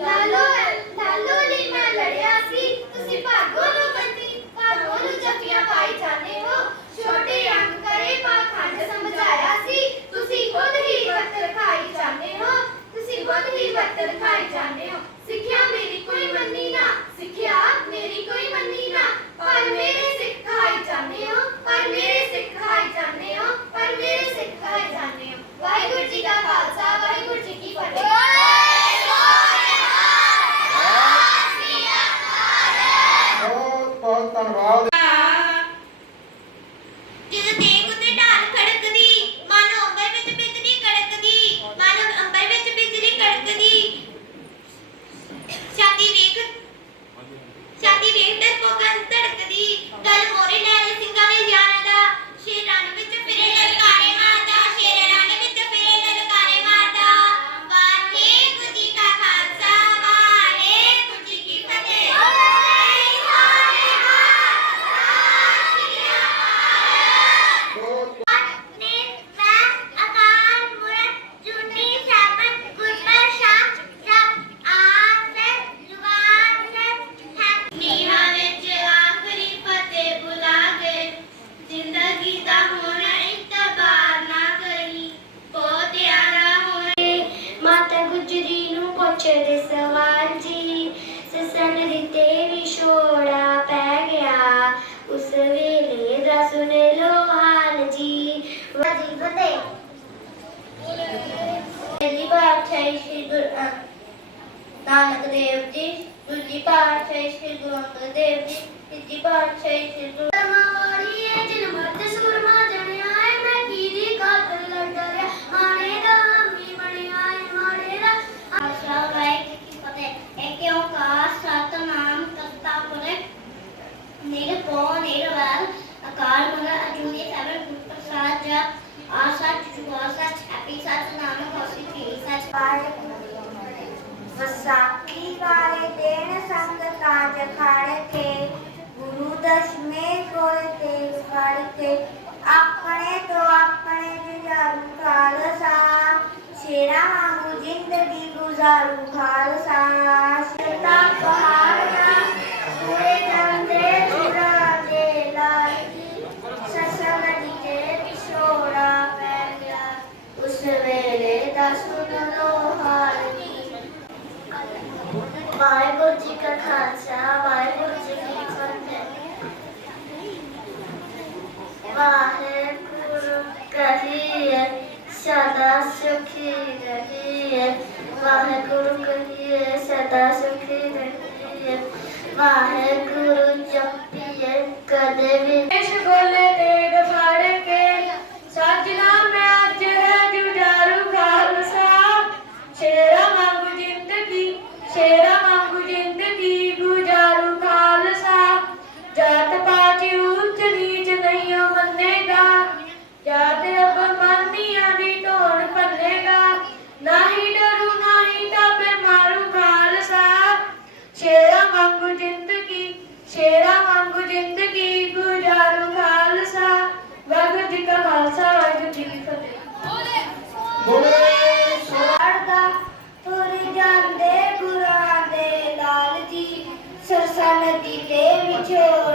ਲਾਲੋ ਲਾਲੋ ਲਈ ਮੈਂ ਲੜਿਆ ਸੀ। ਤੁਸੀਂ ਭਾਗੋ ਨੂੰ ਕੰਦੀ ਭਾਗੋ ਨੂੰ ਜੱਫੀਆਂ ਪਾਈ ਜਾਂਦੇ ਹੋ। ਛੋਟੇ ਅੰਗ ਕਰੇ ਪਾਖੰਡ ਸਮਝਾਇਆ ਸੀ। ਤੁਸੀਂ ਖੁਦ ਹੀ ਬੱਤਰ ਖਾਈ ਜਾਂਦੇ ਹੋ। ਤੁਸੀਂ ਖੁਦ ਹੀ ਬੱਤਰ ਖਾਈ ਜਾਂਦੇ ਹੋ। ਸਿੱਖਿਆ ਮੇਰੀ ਕੋਈ ਮੰਨੀ ਨਾ। ਸਿੱਖਿਆ ਮੇਰੀ ਕੋਈ ਮੰਨੀ ਨਾ। ਪਰ ਮੇਰੇ ਸਿੱਖ ਖਾਈ ਜਾਂਦੇ ਹੋ। ਪਰ ਮੇਰੇ ਸਿੱਖ ਜਾਂਦੇ ਹੋ। ਪਰ ਮੇਰੇ ਸਿੱਖ ਜਾਂਦੇ ਹੋ। ਵਾਹਿਗੁਰੂ ਜੀ ਕਾ ਖਾਲਸਾ, ਵਾਹਿਗੁਰੂ ਜੀ ਕੀ ਫਤਿਹ। ਪਾਤਸ਼ਾਹੀ ਸ੍ਰੀ ਗੁਰੂ ਅ- ਨਾਨਕ ਦੇਵ ਜੀ, ਦੂਜੀ ਪਾਤਸ਼ਾਹੀ ਸ੍ਰੀ ਗੁਰੂ ਅੰਗਦ ਦੇਵ ਜੀ, ਤੀਜੀ ਪਾਤਸ਼ਾਹੀ ਸ੍ਰੀ ਗੁਰੂ ਮਾਰੀਏ ਜਿਨ ਮਰਦ ਸੂਰਮਾ ਜਣਿਆ ਏ, ਮੈਂ ਕੀਦੀ ਕਾਤਲ ਲੜਦਾ ਰਿਹਾ ਮਾਣੇ ਦਾ ਮੀ ਬਣਿਆ ਏ ਮਾਣੇ ਦਾ ਆਸ਼ਾ ਵਾਹਿਗੁਰੂ ਕੀ ਫਤਿਹ। ਏਕ ਓੰਕਾਰ ਸਤਨਾਮ ਕਰਤਾ ਪੁਰਖ ਨਿਰਭਉ ਨਿਰਵੈਰ ਅਕਾਲ ਮੂਰਤ ਅਜੂਨੀ ਸੈਭੰ ਗੁਰ ਪ੍ਰਸਾਦ ਜਪ ਆਸਾ ਚੁਆਸਾ ਛਾਪੀ ਸਚ ਨਾਮ ਹੋਸੀ ਕੀ ਸਚ ਵਿਸਾਖੀ ਵਾਲੇ ਦਿਨ ਸੰਗ ਕਾਜ ਖੜ ਕੇ ਗੁਰੂ ਦਸ਼ਮੇ ਕੋਲ ਤੇ ਫੜ ਕੇ ਆਪਣੇ ਤੋਂ ਆਪਣੇ ਜੁਝਾਰੂ ਖਾਲਸਾ ਸ਼ੇਰਾਂ ਵਾਂਗੂ ਜ਼ਿੰਦਗੀ ਗੁਜ਼ਾਰੂ ਖਾਲਸਾ ਸ਼ਰਤਾ ਪਹਾੜਾਂ ਪੂਰੇ ਜਾਂਦੇ ਸੁਰਾ ਦੇ ਲਾਲ ਜੀ ਸਸਾ ਨਦੀ ਤੇ ਵਿਛੋੜਾ ਪੈ ਗਿਆ ਉਸ ਵੇਲੇ ਦਾ ਸੁਣ ਲੋ ਹਾਲ ਜੀ ਵਾਹਿਗੁਰੂ ਜੀ ਕਾ ਖਾਲਸਾ ਵਾਹਿਗੁਰੂ ਜੀ ਕੀ ਫਤਿਹ ਵਾਹਿਗੁਰੂ ਕਹੀਏ ਸਦਾ ਸੁਖੀ ਰਹੀਏ ਵਾਹਿਗੁਰੂ ਕਹੀਏ ਸਦਾ ਸੁਖੀ ਰਹੀਏ ਵਾਹਿਗੁਰੂ ਜਪੀਏ ਕਦੇ ਵੀ ਇਸ ਗੋਲੇ ਤੇ ਫੜ ਕੇ ਸੱਜਣਾ ਮੈਂ ਅੱਜ ਹੈ ਜੁਝਾਰੂ ਖਾਲਸਾ ਸ਼ੇਰਾਂ ਵਾਂਗੂ ਜ਼ਿੰਦਗੀ ਸ਼ੇਰਾਂ ਵਾਂਗੂ ਜ਼ਿੰਦਗੀ ਗੁਜ਼ਾਰੂ ਖਾਲਸਾ ਜਾਤ ਪਾਤ ਉੱਚ ਨੀਚ ਨਹੀਂ ਓ ਮੰਨੇਗਾ ਜਾਤ ਅਬਮਾਨੀਆਂ ਦੀ ਢੋਣ ਭੰਨੇਗਾ ਨਹੀਂ ਡਰੂ ਨਹੀਂ ਡਾਬੇ ਮਾਰੂ ਖਾਲਸਾ ਸ਼ੇਰਾਂ ਵਾਂਗੂ ਜ਼ਿੰਦਗੀ ਸ਼ੇਰਾਂ ਵਾਂਗੂ ਜ਼ਿੰਦਗੀ ਗੁਜ਼ਾਰੂ ਖਾਲਸਾ ਵਾਹਿਗੁਰੂ ਜੀ ਕਾ ਖਾਲਸਾ ਵਾਹਿਗੁਰੂ ਜੀ ਕੀ ਫਤਿਹ ਬੋਲੇ ਸੋ ਦਾ ਤੁਰ ਜਾਂਦੇ ਗੁਰਾਂ ਦੇ ਲਾਲ ਜੀ ਸਰਸਾ ਨਦੀ ਤੇ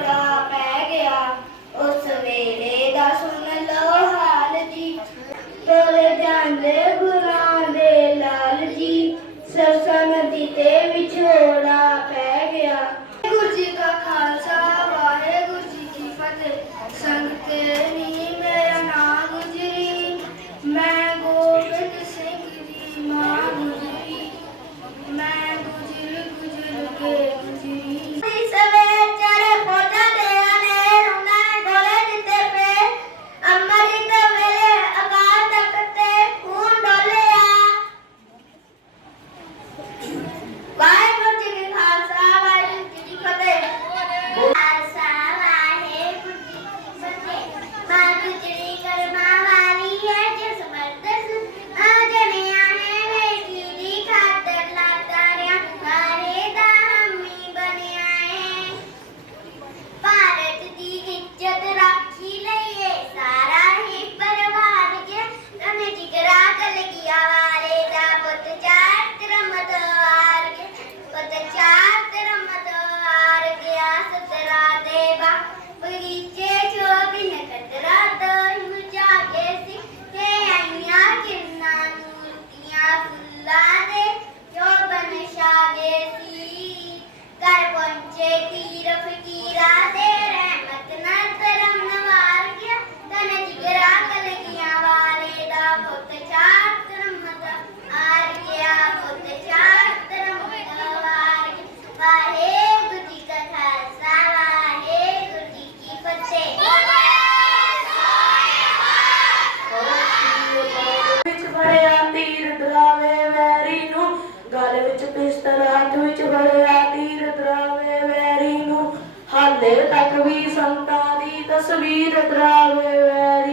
ਪਿਸਤਲ ਹੱਥ ਵਿੱਚ ਫੜਿਆ ਤੀਰ ਤਰਾਵੇ ਵੈਰੀ ਨੂੰ। ਹਾਲੇ ਤੱਕ ਵੀ ਸੰਤਾਂ ਦੀ ਤਸਵੀਰ ਤਰਾਵੇ ਵੈਰੀ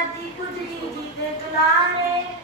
ਦਾਦੀ ਗੁਜਰੀ ਜੀ ਦੇ ਦੁਲਾਰੇ।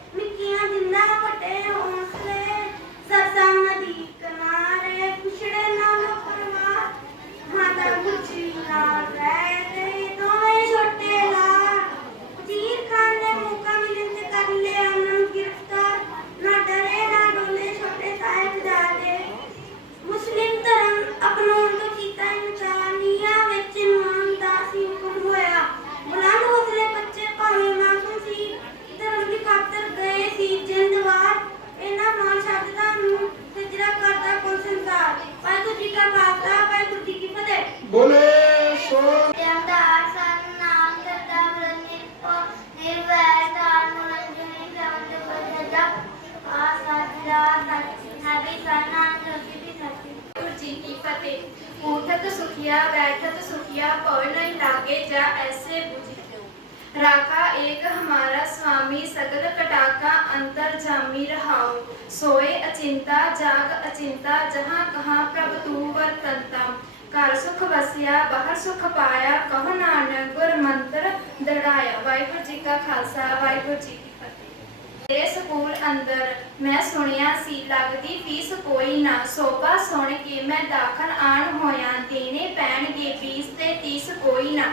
ਅੰਤਰ ਜਾਮੀ ਰਹਾਉ, ਸੋਏ ਅਚਿੰਤਾ, ਜਾਗ ਅਚਿੰਤਾ, ਜਹਾਂ ਕਹਾ ਪ੍ਰਭ ਤੂ ਵਰਤੰਤਾ। ਘਰ ਸੁਖ ਵਸਿਆ, ਬਾਹਰ ਸੁਖ ਪਾਇਆ, ਕਹੋ ਨਾਨਕ, ਗੁਰ ਮੰਤਰ ਦੜਾਇਆ। ਵਾਹਿਗੁਰੂ ਜੀ ਕਾ ਖਾਲਸਾ, ਵਾਹਿਗੁਰੂ ਜੀ ਕੀ ਫਤਿਹ। ਮੇਰੇ ਸਕੂਲ ਅੰਦਰ ਮੈਂ ਸੁਣਿਆ ਸੀ, ਲੱਗਦੀ ਫੀਸ ਕੋਈ ਨਾ। ਸੋਪਾ ਸੁਣ ਕੇ ਮੈਂ ਦਾਖਲ ਆਣ ਹੋਇਆ, ਦੇਣੇ ਪੈਣਗੇ 20 ਤੇ 30 ਕੋਈ ਨਾ।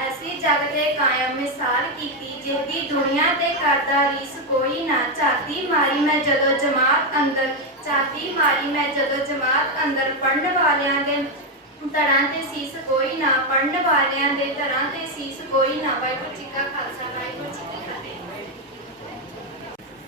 ਐਸੀ ਜਗ ਤੇ ਕਾਇਮ ਮਿਸਾਲ ਕੀਤੀ ਜਿਹਦੀ ਦੁਨੀਆ ਤੇ ਕਰਦਾ ਰੀਸ ਕੋਈ ਨਾ। ਝਾਤੀ ਮਾਰੀ ਮੈਂ ਜਦੋਂ ਜਮਾਤ ਅੰਦਰ, ਝਾਤੀ ਮਾਰੀ ਮੈਂ ਜਦੋਂ ਜਮਾਤ ਅੰਦਰ। ਪੜਨ ਵਾਲਿਆਂ ਦੇ ਧੜਾਂ ਤੇ ਸੀਸ ਕੋਈ ਨਾ ਪੜਨ ਵਾਲਿਆਂ ਦੇ ਧੜਾਂ ਤੇ ਸੀਸ ਕੋਈ ਨਾ। ਵਾਹਿਗੁਰੂ ਜੀ ਕਾ ਖਾਲਸਾ, ਵਾਹਿਗੁਰੂ ਜੀ ਕੀ ਫਤਿਹ।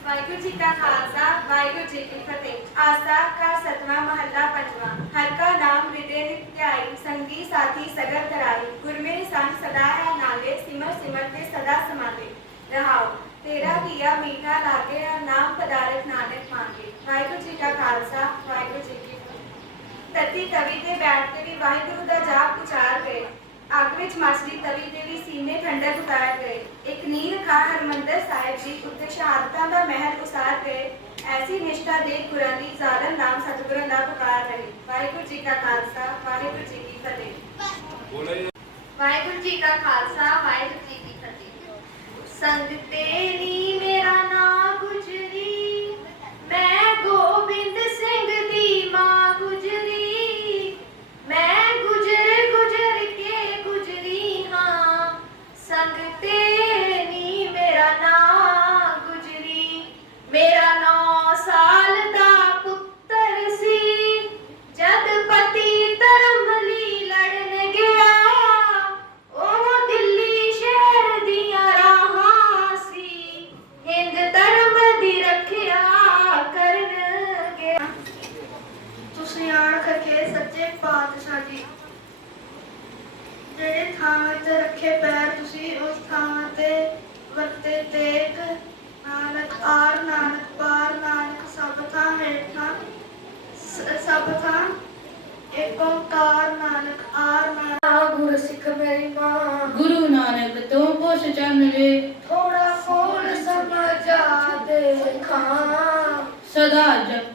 ਵਾਹਿਗੁਰੂ ਜੀ ਕਾ ਖਾਲਸਾ, ਵਾਹਿਗੁਰੂ ਜੀ ਕੀ ਫਤਿਹ। ਆਸਾ ਕਾ ਸਤਵਾਂ ਮਹੱਲਾ ਪੰਜਵਾਂ। ਹਰ ਨਾਮ ਹਿਰਦੇ ਨਿਤ ਸੰਗੀ ਸਾਥੀ ਸਗਲ ਤਰਾਈ ਗੁਰਮੇਰ ਸੰਗ ਸਦਾ ਹੈ ਨਾਲੇ ਸਿਮਰ ਸਿਮਰ ਤੇ ਸਦਾ ਸਮਾਲੇ ਰਹਾਉ ਤੇਰਾ ਕੀਆ ਮੀਠਾ ਲਾਗੇ ਹਰ ਨਾਮ ਪਦਾਰਥ ਨਾਨਕ ਮੰਗੇ। ਵਾਹਿਗੁਰੂ ਜੀ ਕਾ ਖਾਲਸਾ, ਵਾਹਿਗੁਰੂ ਜੀ ਕੀ ਫਤਿਹ। ਤਤੀ ਤਵੀ ਤੇ ਬੈਠ ਕੇ ਵੀ ਵਾਹਿਗੁਰੂ ਦਾ ਜਾਪ ਉਚਾਰ ਗਏ ਅੱਗ ਵਿੱਚ ਮੱਛਲੀ ਤਵੀ ਤੇ ਵੀ ਸੀਨੇ ਠੰਡਕ ਉਤਾਰ ਗਏ ਇੱਕ ਨੀਲ ਖਾ ਹਰਮੰਦਰ ਸਾਹਿਬ ਜੀ ਉੱਤੇ ਸ਼ਹਾਦਤਾਂ ਦਾ ਮਹਿਲ ਉਸਾਰ ਗਏ ਐਸੀ ਨਿਸ਼ਠਾ ਦੇ ਦੀ ਜ਼ਾਲਮ ਨਾਮ ਸਤਿਗੁਰਾਂ ਦਾ ਪੁਕਾਰ ਰਹੇ। ਵਾਹਿਗੁਰੂ ਜੀ ਕਾ ਖਾਲਸਾ ਵਾਹਿਗੁਰੂ ਜੀ ਕੀ ਫਤਿਹ। ਵਾਹਿਗੁਰੂ ਜੀ ਕਾ ਖਾਲਸਾ ਵਾਹਿਗੁਰੂ ਜੀ ਕੀ ਫਤਿਹ। ਸੰਗ ਤੇਰੀ ਮੇਰਾ ਨਾਂ ਗੁਜਰੀ ਮੈਂ ਗੋਬਿੰਦ ਸਿੰਘ ਦੀ ਮਾਂ ਗੁਜਰੀ ਮੈਂ ਗੁਜਰ ਗੁਜਰ ਕੇ ਗੁਜਰੀ ਹਾਂ ਜਿਹੜੇ ਥਾਂ ਤੇ ਰੱਖੇ ਪੈਰ ਤੁਸੀਂ ਉਸ ਥਾਂ ਤੇ ਵਰਤੇ ਟੇਕ ਨਾਨਕ ਆਰ ਨਾਨਕ ਪਾਰ ਨਾਨਕ ਸਭ ਥਾਂ ਹੇਠਾਂ ਸ- ਸਭ ਥਾਂ ਏਕ ਓੰਕਾਰ ਨਾਨਕ ਆਰ ਨਾਨਕ ਗੁਰ ਸਿੱਖ ਮੇਰੀ ਮਾਂ ਗੁਰੂ ਨਾਨਕ ਤੋਂ ਪੁੱਛ ਚੰਨਵੇ ਥੋੜਾ ਫੋਨ ਸਮਝਾ ਦੇ ਖਾਂ ਸਦਾ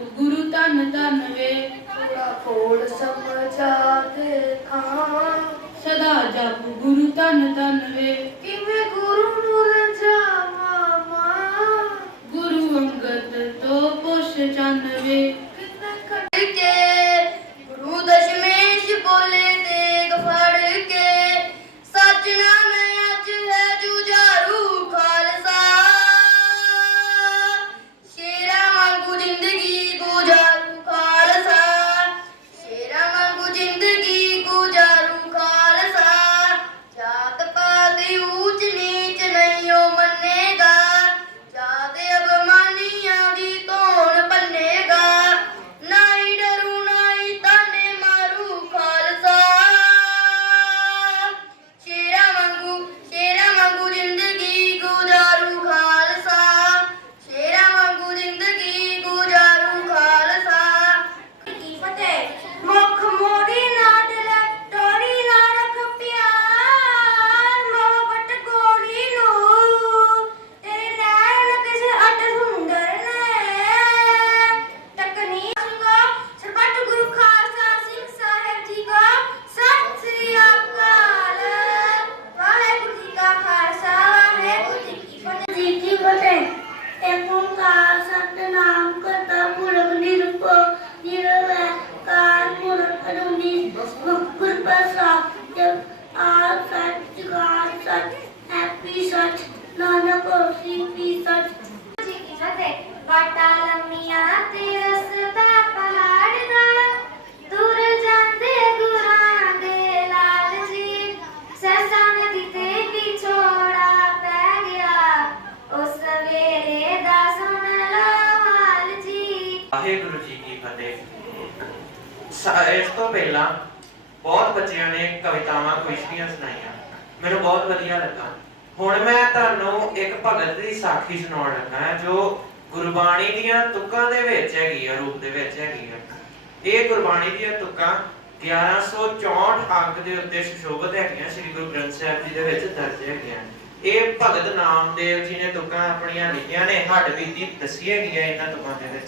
ਮੁਖੁਰ ਪ੍ਰਸਾਦ ਜਪ ਆ ਸੱਚ ਜੁਗਾਦ ਸੱਚ ਹੈਪੀ ਸੱਚ ਨਾਨਕ ਹੋਸੀ ਪੀ ਸੱਚ ਜੀ ਕੀ ਫਤਿਹ ਵਾਟਾ ਲੰਮੀਆਂ ਤੇ ਰਸਤਾ ਪਹਾੜ ਦਾ ਦੂਰ ਜਾਂਦੇ ਗੁਰਾਂ ਦੇ ਲਾਲ ਜੀ ਸੈਸਾ ਨਦੀ ਤੇ ਵਿਛੋੜਾ ਪੈ ਗਿਆ ਉਸ ਵੇਲੇ ਦਾ ਸੁਣ ਲੋ ਹਾਲ ਜੀ ਵਾਹਿਗੁਰੂ ਜੀ ਕੀ ਫਤਿਹ। ਸ- ਇਸ ਤੋਂ ਪਹਿਲਾਂ ਬਹੁਤ ਬੱਚਿਆਂ ਨੇ ਕਵਿਤਾਵਾਂ ਕੁਇਸ਼ਟੀਆਂ ਸੁਣਾਈਆਂ। ਮੈਨੂੰ ਬਹੁਤ ਵਧੀਆ ਲੱਗਾ। ਹੁਣ ਮੈਂ ਤੁਹਾਨੂੰ ਇੱਕ ਭਗਤ ਦੀ ਸਾਖੀ ਸੁਣਾਉਣ ਲੱਗਾ ਜੋ ਗੁਰਬਾਣੀ ਦੀਆਂ ਤੁਕਾਂ ਦੇ ਵਿੱਚ ਹੈਗੀ ਆ, ਰੂਪ ਦੇ ਵਿੱਚ ਹੈਗੀ ਆ। ਇਹ ਗੁਰਬਾਣੀ ਦੀਆਂ ਤੁਕਾਂ 1164 ਅੰਕ ਦੇ ਉੱਤੇ ਸੁਸ਼ੋਭਿਤ ਹੈਗੀਆਂ, ਸ੍ਰੀ ਗੁਰੂ ਗ੍ਰੰਥ ਸਾਹਿਬ ਜੀ ਦੇ ਵਿੱਚ ਦਰਜ ਹੈਗੀਆਂ। ਇਹ ਭਗਤ ਨਾਮਦੇਵ ਜੀ ਨੇ ਤੁਕਾਂ ਆਪਣੀਆਂ ਲਿਖੀਆਂ ਨੇ ਹੱਡ ਬੀਤੀ ਦੱਸੀ ਹੈਗੀ ਆ ਇਹਨਾਂ ਤੁਕਾਂ ਦੇ ਵਿੱਚ।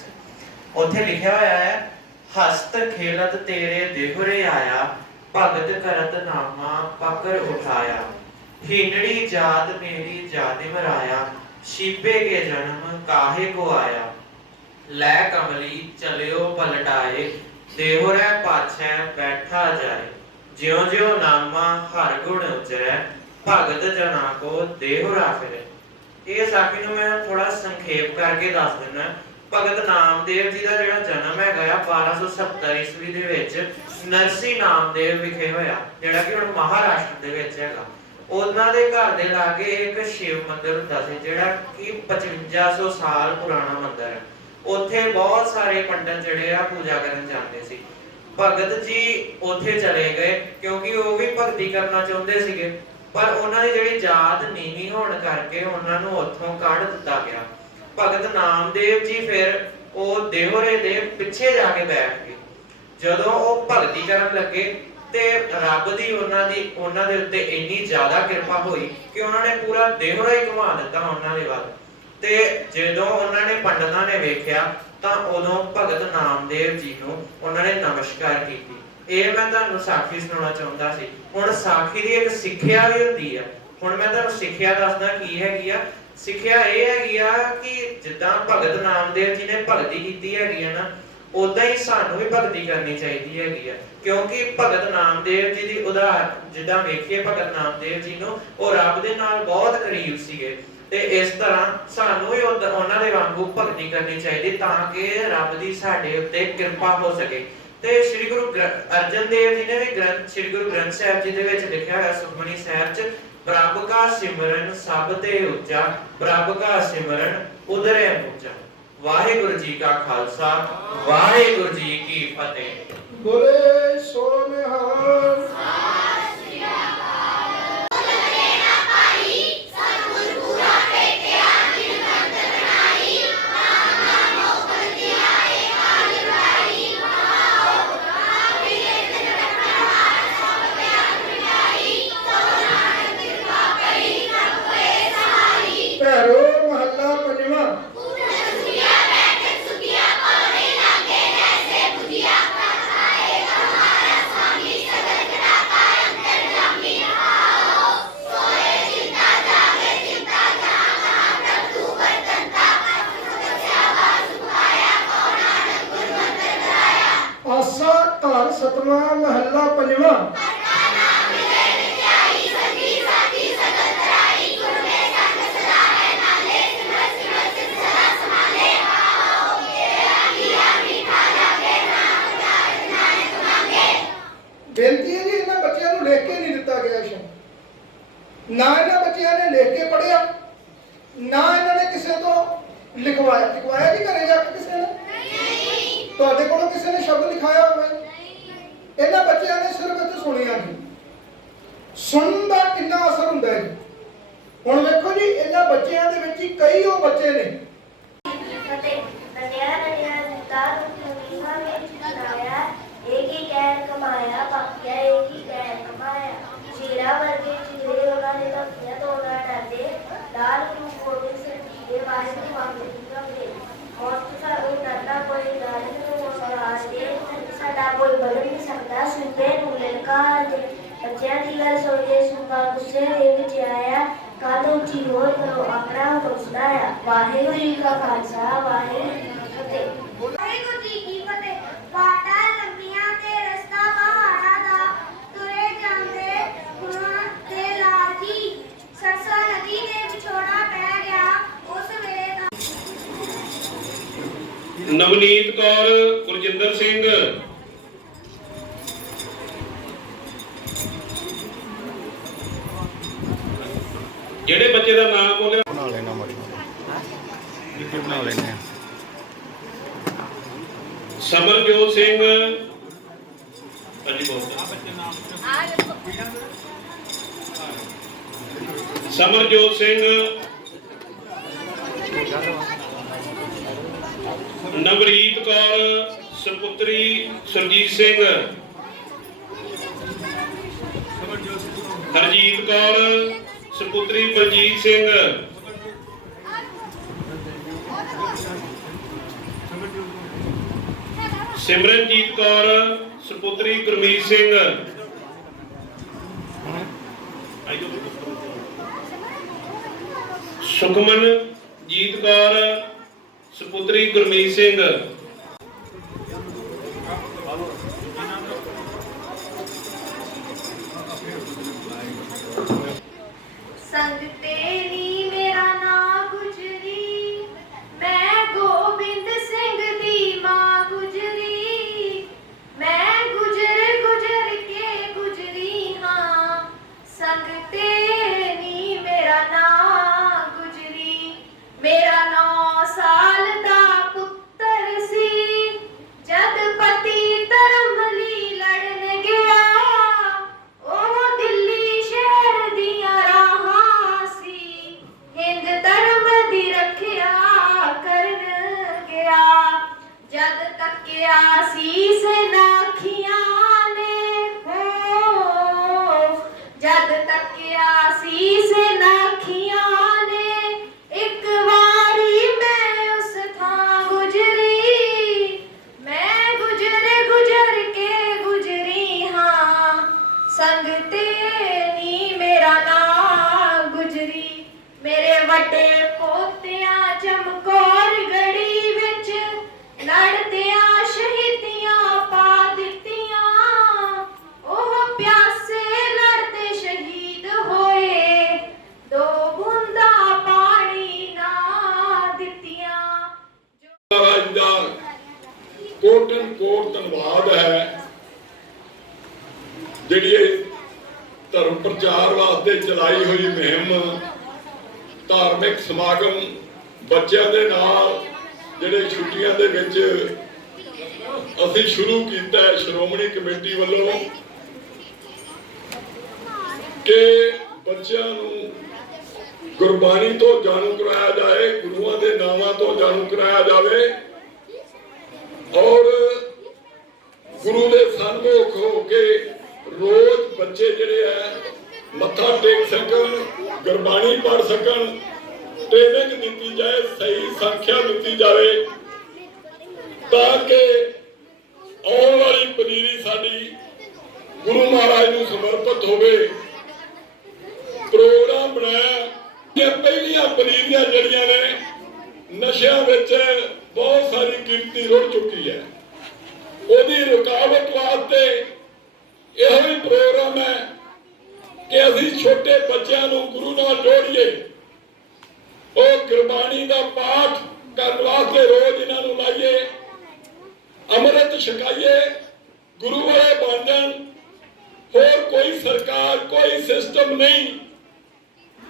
ਉੱਥੇ ਲਿਖਿਆ ਹੋਇਆ ਹੈ ਹਸਤ ਖੇਲਤ ਤੇਰੇ ਦੇਹੁਰੇ ਆਇਆ, ਭਗਤ ਕਰਤ ਨਾਮਾ ਪਕਰ ਉਠਾਇਆ। ਹੀਨੜੀ ਜਾਤ ਮੇਰੀ ਜਾਤਿ ਮਰਾਇਆ ਸ਼ੀਬੇ ਕੇ ਜਨਮ ਕਾਹੇ ਕੋ ਆਇਆ। ਲੈ ਕਮਲੀ, ਚਲਿਓ ਪਲਟਾਏ, ਦੇਹੁਰੇ ਪਾਛੈ ਬੈਠਾ ਜਾਏ। ਜਿਉ ਜਿਉ ਨਾਮਾ ਹਰ ਗੁਣ ਉਚਰੈ, ਭਗਤ ਜਨਾ ਕੋ ਦੇਹੁਰਾ ਫਿਰੇ। ਇਹ ਸਾਖੀ ਨੂੰ ਮੈਂ ਥੋੜਾ ਸੰਖੇਪ ਕਰਕੇ ਦੱਸ ਦਿੰਦਾ। ਭਗਤ ਨਾਮਦੇਵ ਜੀ ਦਾ ਜਿਹੜਾ ਜਨਮ ਹੈਗਾ ਆ 1270 ਈਸਵੀ ਦੇ ਵਿੱਚ ਨਰਸੀ ਨਾਮਦੇਵ ਵਿਖੇ ਹੋਇਆ, ਜਿਹੜਾ ਕਿ ਹੁਣ ਮਹਾਰਾਸ਼ਟਰ ਦੇ ਵਿੱਚ ਹੈਗਾ। ਉਹਨਾਂ ਦੇ ਘਰ ਦੇ ਲਾਗੇ ਇੱਕ ਸ਼ਿਵ ਮੰਦਿਰ ਹੁੰਦਾ ਸੀ, ਜਿਹੜਾ ਕਿ 5500 ਸਾਲ ਪੁਰਾਣਾ ਮੰਦਿਰ ਹੈ। ਉੱਥੇ ਬਹੁਤ ਸਾਰੇ ਪੰਡਤ ਜਿਹੜੇ ਆ ਪੂਜਾ ਕਰਨ ਜਾਂਦੇ ਸੀ। ਭਗਤ ਜੀ ਉੱਥੇ ਚਲੇ ਗਏ, ਕਿਉਂਕਿ ਉਹ ਵੀ ਭਗਤੀ ਕਰਨਾ ਚਾਹੁੰਦੇ ਸੀਗੇ। ਪਰ ਉਹਨਾਂ ਦੀ ਜਿਹੜੀ ਜਾਤ ਨੀਵੀਂ ਹੋਣ ਕਰਕੇ ਉਹਨਾਂ ਨੂੰ ਉੱਥੋਂ ਕੱਢ ਦਿੱਤਾ ਗਿਆ। ਭਗਤ ਨਾਮਦੇਵ ਜੀ ਫਿਰ ਉਹ ਦੇਵਰੇ ਦੇ ਪਿੱਛੇ ਜਾ ਕੇ ਬੈਠ ਗਏ। ਜਦੋਂ ਉਹ ਭਗਤੀ ਕਰਨ ਲੱਗੇ ਤੇ ਰੱਬ ਦੀ ਉਹਨਾਂ ਦੀ ਉਹਨਾਂ ਦੇ ਉੱਤੇ ਇੰਨੀ ਜ਼ਿਆਦਾ ਕਿਰਪਾ ਹੋਈ ਕਿ ਉਹਨਾਂ ਨੇ ਪੂਰਾ ਦੇਹਰਾ ਹੀ ਘੁਮਾ ਦਿੱਤਾ ਉਹਨਾਂ ਦੇ ਵੱਲ। ਤੇ ਜਦੋਂ ਉਹਨਾਂ ਨੇ ਪੰਡਤਾਂ ਨੇ ਵੇਖਿਆ ਤਾਂ ਉਦੋਂ ਭਗਤ ਨਾਮਦੇਵ ਜੀ ਨੂੰ ਉਹਨਾਂ ਨੇ ਨਮਸਕਾਰ ਕੀਤੀ। ਇਹ ਮੈਂ ਤੁਹਾਨੂੰ ਸਾਖੀ ਸੁਣਾਉਣਾ ਚਾਹੁੰਦਾ ਸੀ। ਹੁਣ ਸਾਖੀ ਦੀ ਇੱਕ ਸਿੱਖਿਆ ਵੀ ਹੁੰਦੀ ਆ। ਹੁਣ ਮੈਂ ਤੁਹਾਨੂੰ ਸਿੱਖਿਆ ਦੱਸਦਾ ਕੀ ਹੈਗੀ ਆ। ਸਿੱਖਿਆ ਇਹ ਹੈਗੀ ਆ ਕਿ ਜਿੱਦਾਂ ਭਗਤ ਨਾਮਦੇਵ ਜੀ ਨੇ ਭਗਤੀ ਕੀਤੀ ਹੈਗੀ ਆ ਨਾ ਉਦਾਂ ਹੀ ਸਾਨੂੰ ਵੀ ਭਗਤੀ ਕਰਨੀ ਚਾਹੀਦੀ ਹੈਗੀ ਆ। ਕਿਉਂਕਿ ਭਗਤ ਨਾਮਦੇਵ ਜੀ ਦੀ ਉਦਾਹਰਨ ਜਿੱਦਾਂ ਵੇਖੀਏ ਭਗਤ ਨਾਮਦੇਵ ਜੀ ਨੂੰ, ਉਹ ਰੱਬ ਦੇ ਨਾਲ ਬਹੁਤ ਕਰੀਬ ਸੀਗੇ। ਤੇ ਇਸ ਤਰ੍ਹਾਂ ਸਾਨੂੰ ਵੀ ਉਹਨਾਂ ਦੇ ਵਾਂਗੂ ਭਗਤੀ ਕਰਨੀ ਚਾਹੀਦੀ ਤਾਂ ਕਿ ਰੱਬ ਦੀ ਸਾਡੇ ਉੱਤੇ ਕਿਰਪਾ ਹੋ ਸਕੇ। ਤੇ ਸ੍ਰੀ ਗੁਰੂ ਅਰਜਨ ਦੇਵ ਜੀ ਨੇ ਵੀ ਗ੍ਰੰਥ ਸ੍ਰੀ ਗੁਰੂ ਗ੍ਰੰਥ ਸਾਹਿਬ ਜੀ ਦੇ ਵਿੱਚ ਲਿਖਿਆ ਹੋਇਆ ਸੁਖਮਨੀ ਸਾਹਿਬ 'ਚ ਪ੍ਰਭ ਕਾ ਸਿਮਰਨ ਸਭ ਤੇ ਉੱਚਾ ਪ੍ਰਭ ਕਾ ਸਿਮਰਨ ਉਦਰੇ ਉੱਚਾ ਵਾਹਿਗੁਰੂ ਜੀ ਕਾ ਖਾਲਸਾ, ਵਾਹਿਗੁਰੂ ਜੀ ਕੀ ਫਤਿਹ। ਬੋਲੇ ਸੋ ਨਿਹਾਲ ਲਿਖਵਾਇਆ ਲਿਖਵਾਇਆ ਜੀ ਘਰੇ ਜਾ ਕੇ ਕਿਸੇ ਨੇ? ਨਹੀਂ। ਤੁਹਾਡੇ ਕੋਲੋਂ ਕਿਸੇ ਨੇ ਸ਼ਬਦ ਲਿਖਾਇਆ ਹੋਵੇ? ਇਹਨਾਂ ਬੱਚਿਆਂ ਨੇ ਸਿਰਫ ਇੱਥੇ ਸੁਣਿਆ ਜੀ ਸੁਣਨ ਦਾ ਕਿੰਨਾ ਅਸਰ ਹੁੰਦਾ ਹੈ? ਹੁਣ ਵੇਖੋ ਜੀ ਇਹਨਾਂ ਬੱਚਿਆਂ ਦੇ ਵਿੱਚ ਹੀ ਕਈ ਉਹ ਬੱਚੇ ਨੇ। ਫਤਿਹ ਨਨਿਆ ਨਨਿਆ ਦਿੱਤਾ ਰੁਕਮੀਹਾ ਵਿੱਚ ਬਣਾਇਆ ਇੱਕ ਹੀ ਕਹਿਰ ਕਮਾਇਆ? ਬਾਕੀਆ ਇੱਕ ਹੀ ਕਹਿਰ ਕਮਾਇਆ? ਸ਼ੇਰਾ ਵਰਗੇ ਚਿਹਰੇ ਉਹਨਾਂ ਦੇ ਧੱਕੀਆਂ ਤੋਂ ਨਾ ਡਰਦੇ ਲਾਲ ਨੂੰ ਕੋਲੇ ਕੋਈ ਸਾਡਾ ਕੋਈ ਬਦਲ ਨਹੀਂ ਸਕਦਾ। ਸੁਣਦੇ ਨੂੰ ਲਲਕਾਰ ਦੇ ਬੱਚਿਆਂ ਦੀ ਗੱਲ ਸੁਣ ਸੁਣਦਾ ਗੁੱਸੇ ਦੇ ਵਿੱਚ ਆਇਆ। ਕੱਲ ਉੱਚੀ ਹੋਰ ਕਰੋ ਆਪਣਾ ਹੁਕਮ ਸੁਣਾਇਆ ਵਾਹਿਗੁਰੂ ਜੀ ਕਾ ਖਾਲਸਾ, ਵਾਹਿਗੁਰੂ ਜੀ ਕੀ ਫਤਿਹ ਵਾਹਿਗੁਰੂ ਜੀ ਕੀ ਫਤਿਹ ਬਾਟਾ ਲੰਬੀਆਂ ਤੇ ਰਸਤਾ ਪਹਾੜਾਂ ਦਾ ਤੁਰੇ ਜਾਂਦੇ ਗੁਰੂਆਂ ਤੇ ਲਾਲ ਜੀ ਸਰਸਾ ਨਦੀ ਦੇ ਵਿਛੋੜਾ ਪੈ ਗਿਆ ਉਸ ਵੇਲੇ ਦਾ ਨਵਨੀਤ ਕੌਰ ਗੁਰਜਿੰਦਰ ਸਿੰਘ ਜਿਹੜੇ ਬੱਚੇ ਦਾ ਨਾਮ ਬੋਲਿਆ ਬਣਾ ਲੈਣਾ ਮੜੀ ਵੀਡੀਓ ਬਣਾ ਲੈਣੇ ਆ ਸਮਰਜੋਤ ਸਿੰਘ ਹਾਂਜੀ ਬੋਲ ਸਮਰਜੋਤ ਸਿੰਘ ਨਵਰੀਤ ਕੌਰ ਸੁਪੁੱਤਰੀ ਸੁਰਜੀਤ ਸਿੰਘ ਹਰਜੀਤ ਕੌਰ ਸੁਪੁੱਤਰੀ ਬਲਜੀਤ ਸਿੰਘ। ਸਿਮਰਨਜੀਤ ਕੌਰ, ਸੁਪੁੱਤਰੀ ਗੁਰਮੀਤ ਸਿੰਘ। ਸੁਖਮਨ ਜੀਤ ਕੌਰ, ਸੁਪੁੱਤਰੀ ਗੁਰਮੀਤ ਸਿੰਘ। ਸੰਗ ਸਮਾਗਮ ਬੱਚਿਆਂ ਦੇ ਨਾਲ ਜਿਹੜੇ ਛੁੱਟੀਆਂ ਦੇ ਵਿੱਚ ਅਸੀਂ ਸ਼ੁਰੂ ਕੀਤਾ ਹੈ, ਸ਼੍ਰੋਮਣੀ ਕਮੇਟੀ ਵੱਲੋਂ ਕਿ ਬੱਚਿਆਂ ਨੂੰ ਗੁਰਬਾਣੀ ਤੋਂ ਜਾਣੂ ਕਰਾਇਆ ਜਾਏ, ਗੁਰੂਆਂ ਦੇ ਨਾਮਾਂ ਤੋਂ ਜਾਣੂ ਕਰਾਇਆ ਜਾਵੇ ਔਰ ਗੁਰੂ ਦੇ ਸਨਮੁਖ ਹੋ ਕੇ ਰੋਜ਼ ਬੱਚੇ ਜਿਹੜੇ ਆ, ਮੱਥਾ ਟੇਕ ਸਕਣ, ਗੁਰਬਾਣੀ ਪੜ੍ਹ ਸਕਣ। ਟ੍ਰੇਨਿੰਗ ਦਿੱਤੀ ਜਾਏ, ਸਹੀ ਸੰਖਿਆ ਦਿੱਤੀ ਜਾਵੇ, ਤਾਂ ਕਿ ਆਉਣ ਵਾਲੀ ਪਨੀਰੀ ਸਾਡੀ ਗੁਰੂ ਮਹਾਰਾਜ ਨੂੰ ਸਮਰਪਿਤ ਹੋਵੇ। ਪ੍ਰੋਗਰਾਮ ਬਣਾਇਆ ਕਿ ਪਹਿਲੀਆਂ ਪਨੀਰੀਆਂ ਜਿਹੜੀਆਂ ਨੇ, ਨਸ਼ਿਆਂ ਵਿੱਚ ਬਹੁਤ ਸਾਰੀ ਗਿਣਤੀ ਰੁੜ ਚੁੱਕੀ ਹੈ। ਉਹਦੀ ਰੁਕਾਵਟ ਵਾਸਤੇ ਇਹੋ ਹੀ ਪ੍ਰੋਗਰਾਮ ਹੈ ਕਿ ਅਸੀਂ ਛੋਟੇ ਬੱਚਿਆਂ ਨੂੰ ਗੁਰੂ ਨਾਲ ਜੋੜੀਏ। ਉਹ ਗੁਰਬਾਣੀ ਦਾ ਪਾਠ ਕਰਨ ਵਾਸਤੇ ਰੋਜ਼ ਇਹਨਾਂ ਨੂੰ ਲਾਈਏ, ਅੰਮ੍ਰਿਤ ਛਕਾਈਏ, ਗੁਰੂ ਵਾਲੇ ਬਣ ਜਾਣ, ਹੋਰ ਕੋਈ ਸਰਕਾਰ, ਕੋਈ ਸਿਸਟਮ ਨਹੀਂ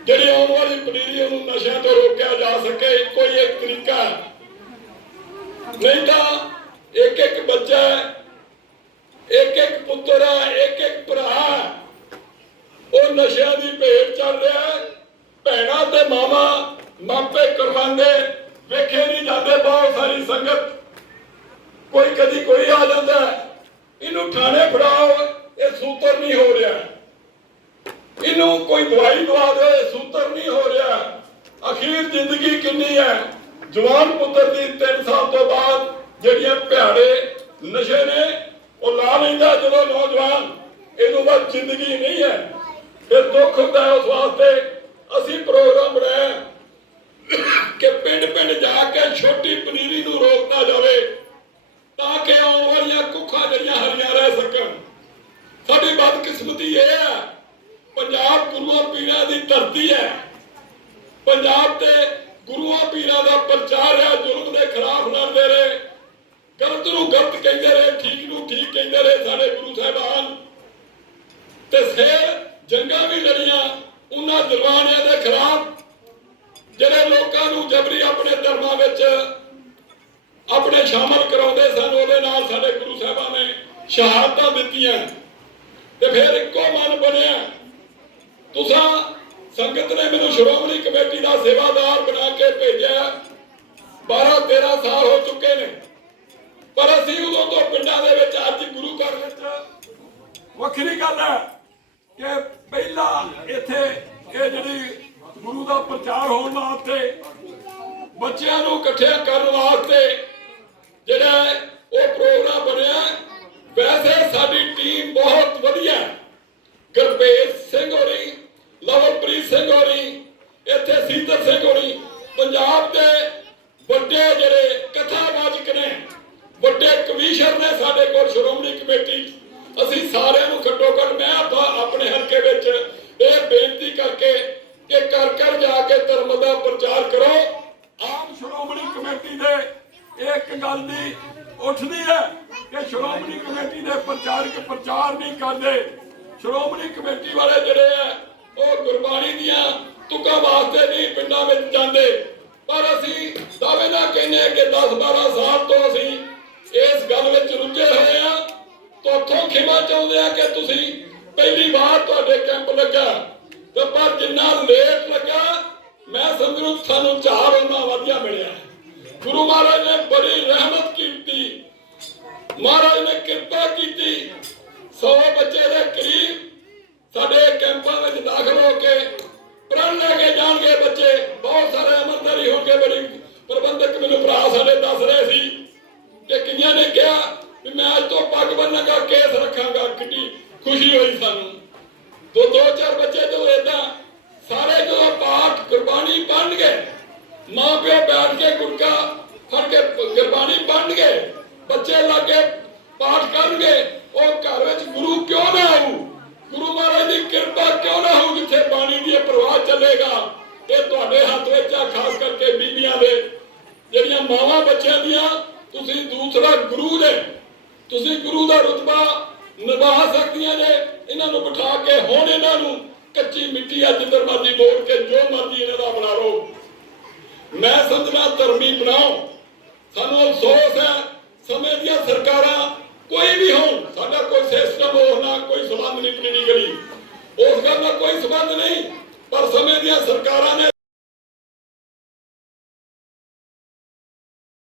ਜਿਹੜੀ ਆਉਣ ਵਾਲੀ ਪੀੜ੍ਹੀ ਨੂੰ ਨਸ਼ਿਆਂ ਤੋਂ ਰੋਕਿਆ ਜਾ ਸਕੇ, ਕੋਈ ਇੱਕ ਤਰੀਕਾ ਨਹੀਂ ਤਾਂ ਇੱਕ ਇੱਕ ਬੱਚਾ ਇੱਕ ਇੱਕ ਪੁੱਤਰ ਹੈ, ਇੱਕ ਇੱਕ ਭਰਾ ਉਹ ਨਸ਼ਿਆਂ ਦੀ ਭੇਟ ਚੱਲ ਰਿਹਾ ਹੈ। ਭੈਣਾਂ ਤੇ ਮਾਮਾ ਮਾਪੇ ਕਰਵਾਉਂਦੇ ਵੇਖੇ ਨਹੀਂ ਜਾਂਦੇ, ਬਹੁਤ ਸਾਰੀ ਸੰਗਤ। ਕੋਈ ਕਦੀ ਕੋਈ ਆ ਜਾਂਦਾ ਇਹਨੂੰ ਥਾਣੇ ਫੜਾਓ, ਇਹ ਸੂਤਰ ਨਹੀਂ ਹੋ ਰਿਹਾ। ਇਹਨੂੰ ਕੋਈ ਦਵਾਈ ਦਵਾ ਦਿਓ, ਇਹ ਸੂਤਰ ਨਹੀਂ ਹੋ ਰਿਹਾ। ਅਖੀਰ ਜ਼ਿੰਦਗੀ ਕਿੰਨੀ ਹੈ? ਜਵਾਨ ਪੁੱਤਰ ਦੀ 3 ਸਾਲ ਤੋਂ ਬਾਅਦ ਜਿਹੜੀਆਂ ਭਿਆੜੇ ਨਸ਼ੇ ਨੇ, ਉਹ ਲਾ ਲੈਂਦਾ ਜਦੋਂ ਨੌਜਵਾਨ। ਇਹਨੂੰ ਬਾਅਦ ਜ਼ਿੰਦਗੀ ਨਹੀਂ ਹੈ। ਫਿਰ ਦੁੱਖ ਹੁੰਦਾ ਉਸ ਵਾਸਤੇ। ਅਸੀਂ ਪ੍ਰੋਗਰਾਮ ਬਣਾਇਆ। ਪਿੰਡ ਪਿੰਡ ਜਾ ਕੇ ਛੋਟੀ ਪਨੀਰੀ ਨੂੰ ਰੋਕਣਾ ਜਾਵੇ ਤਾਂ ਕਿ ਆਉਣ ਵਾਲੀਆਂ ਕੁੱਖਾਂ ਜਿਹੜੀਆਂ ਹਰੀਆਂ ਰਹਿ ਸਕਣ। ਸਾਡੀ ਬਦਕਿਸਮਤੀ ਇਹ ਹੈ, ਪੰਜਾਬ ਗੁਰੂਆਂ ਪੀਰਾਂ ਦੀ ਧਰਤੀ ਹੈ। ਪੰਜਾਬ ਤੇ ਗੁਰੂਆਂ ਪੀਰਾਂ ਦਾ ਪ੍ਰਚਾਰ ਹੈ, ਜ਼ੁਲਮ ਦੇ ਖਿਲਾਫ ਲੜਦੇ ਰਹੇ। ਗਲਤ ਨੂੰ ਗਲਤ ਕਹਿੰਦੇ ਰਹੇ, ਠੀਕ ਨੂੰ ਠੀਕ ਕਹਿੰਦੇ ਰਹੇ ਸਾਡੇ ਗੁਰੂ ਸਾਹਿਬਾਨ। ਤੇ ਫਿਰ ਜੰਗਾਂ ਵੀ ਲੜੀਆਂ, ਉਹਨਾਂ ਦਰਬਾਰਿਆਂ ਦੇ ਖਿਲਾਫ ਜਿਹੜੇ ਲੋਕਾਂ ਨੂੰ ਜਬਰੀ ਆਪਣੇ ਧਰਮਾਂ ਵਿੱਚ ਆਪਣੇ ਸ਼ਾਮਲ ਕਰਾਉਂਦੇ ਸਨ, ਉਹਦੇ ਨਾਲ ਸਾਡੇ ਗੁਰੂ ਸਾਹਿਬਾਂ ਨੇ ਸ਼ਹਾਦਤਾਂ ਦਿੱਤੀਆਂ। ਤੇ ਫਿਰ ਇੱਕੋ ਮਨ ਬਣਿਆ। ਤੁਸਾਂ ਸੰਗਤ ਨੇ ਮੈਨੂੰ ਸ਼੍ਰੋਮਣੀ ਕਮੇਟੀ ਦਾ ਸੇਵਾਦਾਰ ਬਣਾ ਕੇ ਭੇਜਿਆ। 12 13 ਸਾਲ ਹੋ ਚੁੱਕੇ ਨੇ। ਪਰ ਅਸੀਂ ਉਦੋਂ ਤੋਂ ਪਿੰਡਾਂ ਦੇ ਵਿੱਚ ਅੱਜ ਗੁਰੂ ਘਰ ਵਿੱਚ ਵੱਖਰੀ ਗੱਲ ਹੈ ਕਿ ਪਹਿਲਾਂ ਇੱਥੇ ਇਹ ਜਿਹੜੀ ਗੁਰੂ ਦਾ ਪ੍ਰਚਾਰ ਹੋਣ ਵਾਸਤੇ, ਬੱਚਿਆਂ ਨੂੰ ਇਕੱਠਿਆਂ ਕਰਨ ਵਾਸਤੇ ਜਿਹੜਾ ਉਹ ਪ੍ਰੋਗਰਾਮ ਬਣਿਆ, ਵੈਸੇ ਸਾਡੀ ਟੀਮ ਬਹੁਤ ਵਧੀਆ ਗੁਰਪ੍ਰੀਤ ਸਿੰਘ ਹੋਰੀ ਲਵਲਪ੍ਰੀਤ ਸਿੰਘ ਹੋਰੀ ਇੱਥੇ ਸੀਤਰ ਸਿੰਘ ਹੋਰੀ ਪੰਜਾਬ ਦੇ ਵੱਡੇ ਜਿਹੜੇ ਕਥਾਵਾਚਕ ਨੇ, ਵੱਡੇ ਕਵੀਸ਼ਰ ਨੇ ਸਾਡੇ ਕੋਲ, ਸ਼੍ਰੋਮਣੀ ਕਮੇਟੀ, ਅਸੀਂ ਸਾਰਿਆਂ ਨੂੰ ਘੱਟੋ ਘੱਟ ਮੈਂ ਆਪਾਂ ਆਪਣੇ ਹਲਕੇ ਵਿੱਚ ਇਹ ਬੇਨਤੀ ਕਰਕੇ ਕਿ ਘਰ ਘਰ ਜਾ ਕੇ ਧਰਮ ਦਾ ਪ੍ਰਚਾਰ ਕਰੋ। ਆਮ ਸ਼੍ਰੋਮਣੀ ਕਮੇਟੀ ਦੇ ਇੱਕ ਗੱਲ ਦੀ ਉੱਠਦੀ ਹੈ ਕਿ ਸ਼੍ਰੋਮਣੀ ਕਮੇਟੀ ਦੇ ਪ੍ਰਚਾਰਕ ਪ੍ਰਚਾਰ ਨਹੀਂ ਕਰਦੇ। ਸ਼੍ਰੋਮਣੀ ਕਮੇਟੀ ਵਾਲੇ ਜਿਹੜੇ ਆ, ਉਹ ਗੁਰਬਾਣੀ ਦੀਆਂ ਤੁਕਾਂ ਵਾਸਤੇ ਨਹੀਂ ਪਿੰਡਾਂ ਵਿੱਚ ਜਾਂਦੇ। ਪਰ ਅਸੀਂ ਦਾਅਵੇ ਨਾਲ ਕਹਿੰਦੇ ਕਿ 10 12 ਸਾਲ ਤੋਂ ਅਸੀਂ ਇਸ ਗੱਲ ਵਿੱਚ ਰੁੱਝੇ ਹੋਏ ਆ ਤੋਥੋਂ ਖਿਮਾ ਚਾਹੁੰਦੇ ਆ ਕਿ ਤੁਸੀਂ ਪਹਿਲੀ ਵਾਰ ਤੁਹਾਡੇ ਕੈਂਪ ਲੱਗਾ ਤੇ ਪਰ ਜਿੰਨਾ ਲੇਟ ਲੱਗਾ ਮੈਂ ਸਮਝੂ ਸਾਨੂੰ ਚਾਰ ਉਹਨਾਂ ਵਧੀਆ ਮਿਲਿਆ। ਗੁਰੂ ਮਹਾਰਾਜ ਨੇ ਬੜੀ ਰਹਿਮਤ ਕੀਤੀ। ਮਹਾਰਾਜ ਨੇ ਕਿਰਪਾ ਕੀਤੀ। 100 ਬੱਚੇ ਦੇ ਕਰੀਬ ਸਾਡੇ ਕੈਂਪਾਂ ਵਿੱਚ ਦਾਖਲ ਹੋ ਕੇ ਪ੍ਰਣ ਲੈ ਕੇ ਜਾਣਗੇ ਬੱਚੇ। ਬਹੁਤ ਸਾਰੇ ਅਮਰਦਾਰੀ ਹੋ ਕੇ ਬੜੀ ਪ੍ਰਬੰਧਕ ਮੈਨੂੰ ਭਰਾ ਸਾਡੇ ਦੱਸ ਰਹੇ ਸੀ ਕਿ ਕਿੰਨਿਆਂ ਨੇ ਕਿਹਾ ਵੀ ਮੈਂ ਅੱਜ ਤੋਂ ਪੱਗ ਬੰਨਾਂਗਾ ਕੇਸ ਰੱਖਾਂਗਾ। ਕਿੰਨੀ ਖੁਸ਼ੀ ਹੋਈ ਸਾਨੂੰ। ਦੋ ਦੋ ਚਾਰ ਬੱਚੇ ਜਦੋਂ ਏਦਾਂ ਸਾਰੇ ਜਦੋਂ ਪਾਠ ਗੁਰਬਾਣੀ ਪੜ੍ਹਨਗੇ ਮਾਂ ਪਿਓ ਬੈਠ ਕੇ ਗੁਰਕਾ ਫੜ ਕੇ ਗੁਰਬਾਣੀ ਪੜ੍ਹਨਗੇ, ਬੱਚੇ ਲਾਗੇ ਪਾਠ ਕਰਨਗੇ, ਉਹ ਘਰ ਵਿੱਚ ਗੁਰੂ ਕਿਉਂ ਨਾ ਆਊ? ਗੁਰੂ ਮਹਾਰਾਜ ਦੀ ਕਿਰਪਾ ਕਿਉਂ ਨਾ ਹੋਊ ਜਿੱਥੇ ਬਾਣੀ ਦੀ ਇਹ ਪ੍ਰਵਾਹ ਚੱਲੇਗਾ? ਇਹ ਤੁਹਾਡੇ ਹੱਥ ਵਿੱਚ ਆ, ਖਾਸ ਕਰਕੇ ਬੀਬੀਆਂ ਦੇ, ਜਿਹੜੀਆਂ ਮਾਵਾਂ ਬੱਚਿਆਂ ਦੀਆਂ, ਤੁਸੀਂ ਦੂਸਰਾ ਗੁਰੂ ਦੇ, ਤੁਸੀਂ ਗੁਰੂ ਦਾ ਰੁਤਬਾ ਨਿਭਾ ਸਕਦੀਆਂ ਨੇ, ਇਹਨਾਂ ਨੂੰ ਬਿਠਾ ਕੇ ਹੁਣ ਇਹਨਾਂ ਨੂੰ ਕੱਚੀ ਮਿੱਟੀ ਆ, ਜਿੱਧਰ ਮਰਜ਼ੀ ਮੋੜ ਕੇ ਜੋ ਮਰਜ਼ੀ ਇਹਨਾਂ ਦਾ ਬਣਾ ਲਓ। ਮੈਂ ਸਮਝਣਾ ਧਰਮੀ ਬਣਾਓ। ਸਾਨੂੰ ਅਫਸੋਸ ਹੈ, ਸਮੇਂ ਦੀਆਂ ਸਰਕਾਰਾਂ ਕੋਈ ਵੀ ਹੋਣ, ਸਾਡਾ ਕੋਈ ਸਿਸਟਮ ਹੋਣਾ ਕੋਈ ਸਬੰਧ ਨਹੀਂ ਪਣੀ ਗਲੀ। ਉਸ ਗੱਲ ਨਾਲ ਕੋਈ ਸਬੰਧ ਨਹੀਂ, ਪਰ ਸਮੇਂ ਦੀਆਂ ਸਰਕਾਰਾਂ ਨੇ